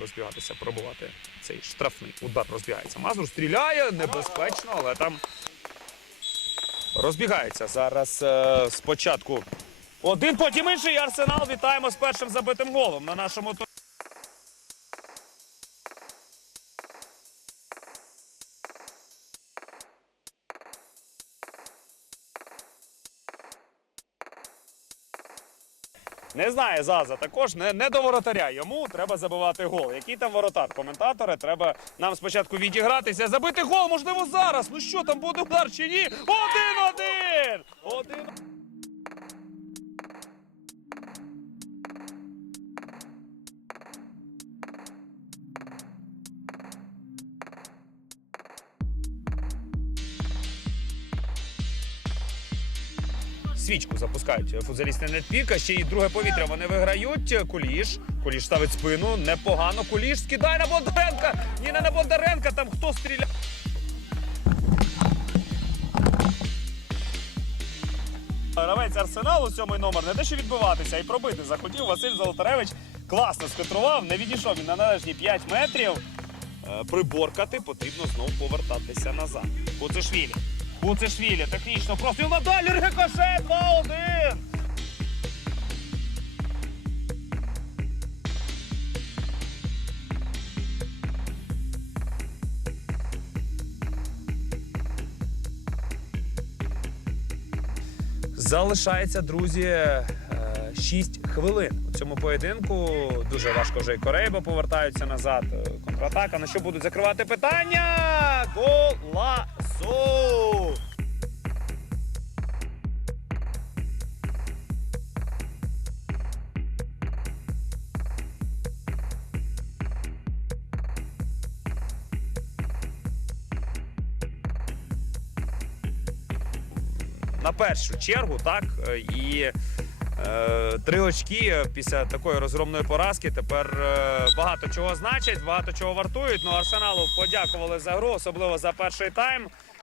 розбігатися, пробувати цей штрафний удар розбігається. Мазур стріляє небезпечно, але там розбігається. Зараз е, спочатку один, потім інший. Арсенал вітаємо з першим забитим голом на нашому турнірі. Не знає Заза також, не, не до воротаря. Йому треба забивати гол. Який там воротар? Коментатори, треба нам спочатку відігратися, забити гол, можливо, зараз. Ну що там буде удар чи ні? Один-один! Один. Свічку запускають футзалісти Нетпіка. Ще й друге повітря вони виграють. Куліш. Куліш ставить спину. Непогано. Куліш скидає на Бондаренка. Ні, не на Бондаренка. Там хто стріляє. Гравець Арсеналу, сьомий номер, не те, що відбиватися, й пробити захотів. Василь Золотаревич класно скотрував, не відійшов він на належні 5 метрів. Е, Приборкати потрібно знов повертатися назад. Куцешвілі. Куцешвілі, технічно простріл надалі, рикошет Залишається, друзі, 6 хвилин. У цьому поєдинку дуже важко вже і Корейба повертаються назад. Е, Контратака. На що будуть закривати питання? Голасу! На першу чергу, так е, і е, три очки після такої розгромної поразки тепер е, багато чого значать, багато чого вартують. Ну Арсеналу подякували за гру, особливо за перший тайм.